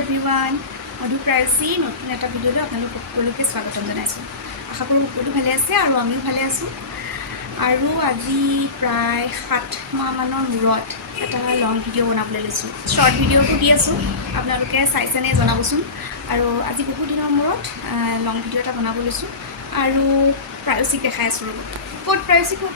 Everyone মধু প্ৰায়চী নতুন এটা ভিডিঅ'লৈ আপোনালোক সকলোকে স্বাগতম জনাইছোঁ। আশা কৰোঁ সকলো ভালে আছে আৰু আমিও ভালে আছোঁ। আৰু আজি প্ৰায় 7 মাহমানৰ মূৰত এটা লং ভিডিঅ' বনাবলৈ লৈছোঁ। শ্বৰ্ট ভিডিঅ'টো দি আছোঁ, আপোনালোকে চাইছেনে জনাবচোন। আৰু আজি বহু দিনৰ মূৰত লং ভিডিঅ' এটা বনাব লৈছোঁ আৰু প্ৰায়চীক দেখাই আছোঁ। ৰ'ব, ক'ত প্ৰায়চী ক'ত?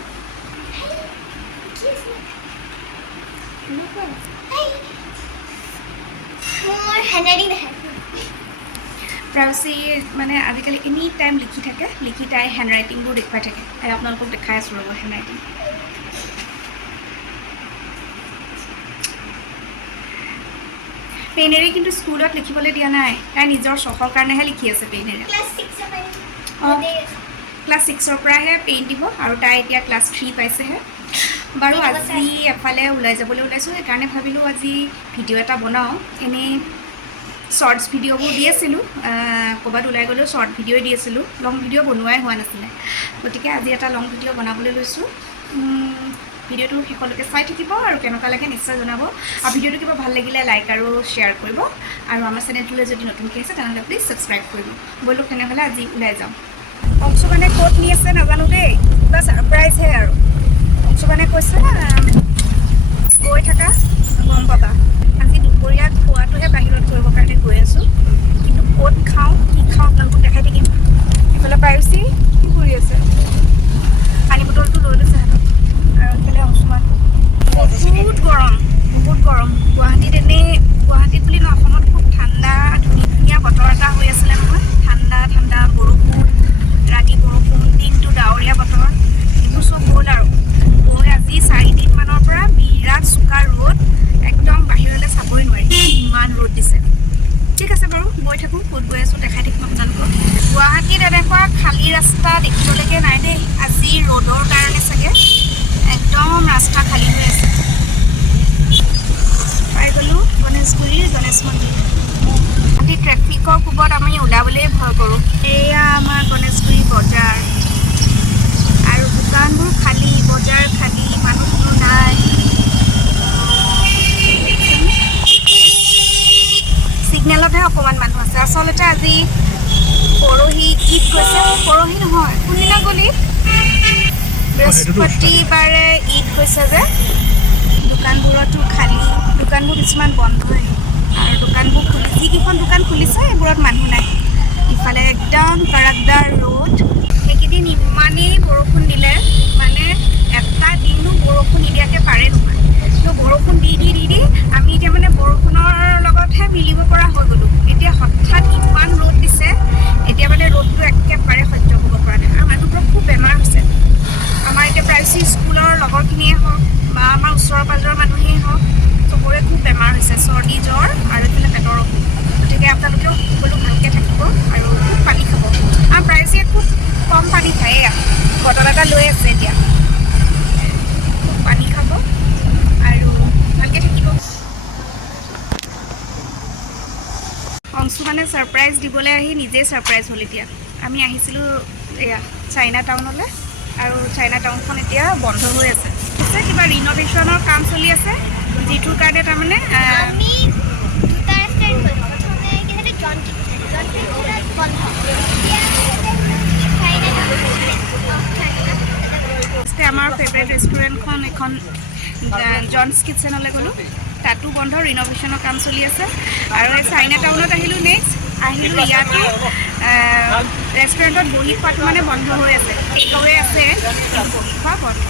প্ৰায়চীৰ মানে আজিকালি এনি টাইম লিখি থাকে, লিখি তাই হেণ্ড ৰাইটিংবোৰ দেখুৱাই থাকে। আপোনালোকক দেখাই আছোঁ ৰ'ব হেণ্ড ৰাইটিং। পেনেৰে কিন্তু স্কুলত লিখিবলৈ দিয়া নাই, তাই নিজৰ চখৰ কাৰণেহে লিখি আছে পেনেৰে। ক্লাছ 6ৰ পৰাহে পেইণ্ট দিব আৰু তাই এতিয়া ক্লাছ 3 পাইছেহে। বাৰু আজি এফালে ওলাই যাবলৈ ওলাইছোঁ, সেইকাৰণে ভাবিলোঁ আজি ভিডিঅ' এটা বনাওঁ। এনেই শ্বৰ্টছ ভিডিঅ'বোৰ দি আছিলোঁ, ক'ৰবাত ওলাই গ'লেও শ্বৰ্ট ভিডিঅ'ই দি আছিলোঁ, লং ভিডিঅ' বনোৱাই হোৱা নাছিলে। গতিকে আজি এটা লং ভিডিঅ' বনাবলৈ লৈছোঁ। ভিডিঅ'টো শেষলৈকে চাই থাকিব আৰু কেনেকুৱা লাগে নিশ্চয় জনাব। আৰু ভিডিঅ'টো কিবা ভাল লাগিলে লাইক আৰু শ্বেয়াৰ কৰিব, আৰু আমাৰ চেনেলটোলৈ যদি নতুনকৈ আছে তেনেহ'লে প্লিজ ছাবস্ক্ৰাইব কৰিব। ব'লক তেনেহ'লে আজি ওলাই যাওঁ। অংশুমানে ক'ত নি আছে নাজানো দেই, কিবা ছাৰপ্ৰাইজহে আৰু। অংশুমানে কৈছে গৈ থাকা, গম পাবা। আজি দুপৰীয়া খোৱাটোহে বাহিৰত কৰিবৰ কাৰণে গৈ আছোঁ, কিন্তু ক'ত খাওঁ কি খাওঁ আপোনালোকক দেখাই থাকিম। এইফালে প্ৰায়চী কি কৰি আছে, পানী বটলটো লৈ লৈছে হাতত, আৰু এইফালে অংশুমান। বহুত গৰম, বহুত গৰম। গুৱাহাটীত বুলি নহয়, অসমত খুব ঠাণ্ডা ধুনীয়া বতৰ এটা হৈ আছিলে নহয়। ঠাণ্ডা বৰষুণ, ৰাতি বৰষুণ, দিনটো ডাৱৰীয়া বতৰ, এইবোৰ চব হ'ল আৰু। মই আজি 4 দিনমানৰ পৰা বিৰাট চোকা ৰ'দ, একদম বাহিৰলৈ চাবই নোৱাৰি, ইমান ৰ'দ দিছে। ঠিক আছে বাৰু, গৈ থাকোঁ, ক'ত গৈ আছোঁ দেখাই থাকিম আপোনালোকক। গুৱাহাটীত এনেকুৱা খালী ৰাস্তা দেখিবলৈকে নাই দেই, আজি ৰ'দৰ কাৰণে চাগে একদম ৰাস্তা খালী হৈ আছে। পাই গ'লোঁ গণেশগুৰিৰ গণেশ মন্দিৰ। আজি ট্ৰেফিকৰ কোবত আমি ওলাবলৈ ভয় কৰোঁ। এয়া আমাৰ গণেশগুৰি বজাৰ, আৰু দোকানবোৰ খালী, বজাৰ খালী, মানুহ কোনো নাই। ছিগনেলতহে অকণমান মানুহ আছে। আচলতে আজি পৰহি ঈদ গৈছে, পৰহি নহয় কোনদিনা গ'লি, বৃহস্পতিবাৰে ঈদ গৈছে যে, দোকানবোৰতো খালী, দোকানবোৰ কিছুমান বন্ধই, আৰু দোকানবোৰ যিকেইখন দোকান খুলিছে এইবোৰত মানুহ নাই। ইফালে একদম কাৰাকদাৰ ৰ'দ। সেইকেইদিন ইমানেই বৰষুণ দিলে, মানে এটা দিনো বৰষুণ নিদিয়াকৈ পাৰে নহয়। তো বৰষুণ দি আমি এতিয়া মানে বৰষুণৰ লগতহে মিলিব পৰা হৈ গ'লোঁ। এতিয়া হঠাৎ ইমান ৰ'দ দিছে, এতিয়া মানে ৰ'দটো একেবাৰে সহ্য কৰিব পৰা নাই, আৰু মানুহবোৰৰ খুব বেমাৰ হৈছে। আমাৰ এতিয়া প্ৰায়চী স্কুলৰ লগৰখিনিয়ে হওক বা আমাৰ ওচৰৰ পাজৰৰ মানুহেই হওক, চবৰে খুব বেমাৰ হৈছে, চৰ্দি জ্বৰ আৰু এইফালে পেটৰ অসুখ। গতিকে আপোনালোকেও সকলো ভালকৈ থাকিব আৰু খুব পানী খাব। আৰু প্ৰায়চীয়ে খুব কম পানী খায়েই, বটল এটা লৈ আছে এতিয়া। খুব পানী খাব আৰু ভালকৈ থাকিব। অংশুমানে ছাৰপ্ৰাইজ দিবলৈ আহি নিজেই ছাৰপ্ৰাইজ হ'ল। এতিয়া আমি আহিছিলোঁ এয়া চাইনা টাউনলৈ, আৰু চাইনা টাউনখন এতিয়া বন্ধ হৈ আছে। কিবা ৰিন'ভেশ্যনৰ কাম চলি আছে, যিটোৰ কাৰণে তাৰমানে আমাৰ ফেভৰেট ৰেষ্টুৰেণ্টখন এখন জনছ কিটচেনলৈ গ'লোঁ, তাতো বন্ধ, ৰিন'ভেশ্যনৰ কাম চলি আছে। আৰু এই চাইনা টাউনত আহিলোঁ, আহিলোঁ ইয়াতো ৰেষ্টুৰেণ্টত বহি খোৱাটো মানে বন্ধ হৈ আছে। টেকআৱে আছে, বহি খোৱা বন্ধ।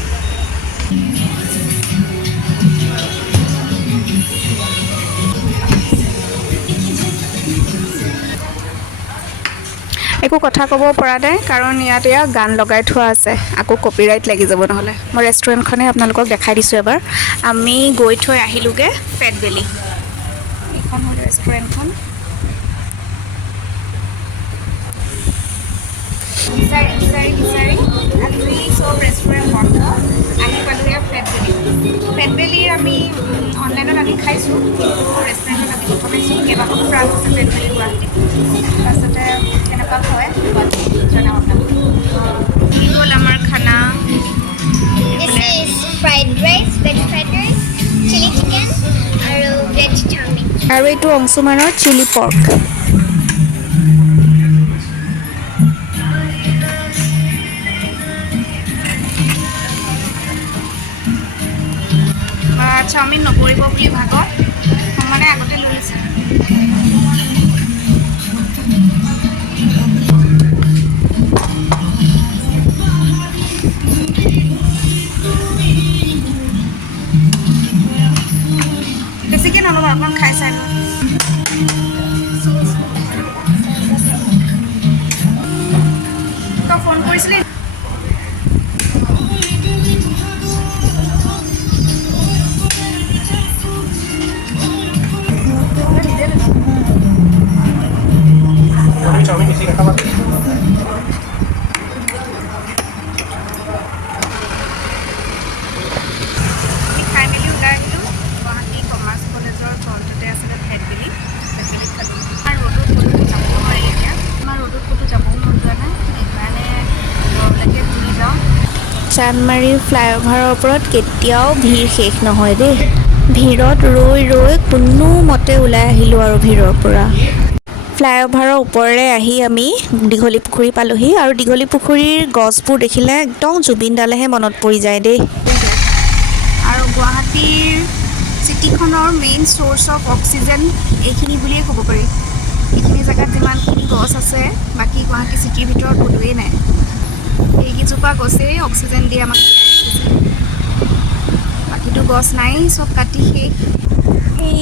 একো কথা ক'ব পৰা নাই, কাৰণ ইয়াত গান লগাই থোৱা আছে, আকৌ কপিৰাইট লাগি যাব নহ'লে। মই ৰেষ্টুৰেণ্টখনেই আপোনালোকক দেখাই দিছোঁ এবাৰ। আমি গৈ থৈ আহিলোঁগৈ ফেট ভেলি, এইখন হ'ল ৰেষ্টুৰেণ্টখন। বিচাৰি আজি চব ৰেষ্টুৰেণ্ট বন্ধ, আহি পালোঁগৈ ফেট ভেলি। ফেট ভেলি আমি অনলাইনত আনি খাইছোঁ, কিন্তু ৰেষ্টুৰেণ্টত আমি বনাইছোঁ। কেইবাখনো ব্ৰাঞ্চ আছে ফেট ভেলি গুৱাহাটীত। তাৰপিছতে কেনেকুৱা হয় জনাম আপোনালোকক। কি হ'ল আমাৰ খানা, fried rice, veg fried rice, chilli chicken আৰু ভেজ চাওমিন। আৰু এইটো অংশুমানৰ চিলি পৰ্ক। চাওমিন নকৰিব বুলি ভাবক মানে আগতে লৈ লৈছে। বেছিকৈ নল'ব, অকণ খাই চাই লওঁ। তই ফোন কৰিছিলি? চাওমিন বেছি নাখাবা। খাই মেলি ওলাই আহিলোঁ। গুৱাহাটী কমাৰ্চ কলেজৰ ফ্ৰণ্টতে আছিলে ফেট বেলি, ফেট বেলিত খালোঁ। আৰু ৰ'দত ক'তো যাব নোৱাৰি এতিয়া, আমাৰ ৰ'দত ক'তো যাবও মন যোৱা নাই, সেইকাৰণে ঘৰলৈকে ঘূৰি যাওঁ। চান্দমাৰী ফ্লাইঅভাৰৰ ওপৰত কেতিয়াও ভিৰ শেষ নহয় দেই। ভিৰত ৰৈ ৰৈ কোনোমতে ওলাই আহিলোঁ আৰু ভিৰৰ পৰা। ফ্লাইঅভাৰৰ ওপৰেৰে আহি আমি দীঘলী পুখুৰী পালোঁহি আৰু দীঘলী পুখুৰীৰ গছবোৰ দেখিলে একদম জুবিনদালেহে মনত পৰি যায় দেই। আৰু গুৱাহাটীৰ চিটিখনৰ মেইন চ'ৰ্চ অফ অক্সিজেন এইখিনি বুলিয়েই ক'ব পাৰি। এইখিনি জেগাত যিমানখিনি গছ আছে বাকী গুৱাহাটী চিটিৰ ভিতৰত ক'তোৱেই নাই। এইকেইজোপা গছেই অক্সিজেন দিয়ে আমাক জীয়াই ৰাখিছে। বাকীটো গছ নাই, চব কাটি শেষ। এই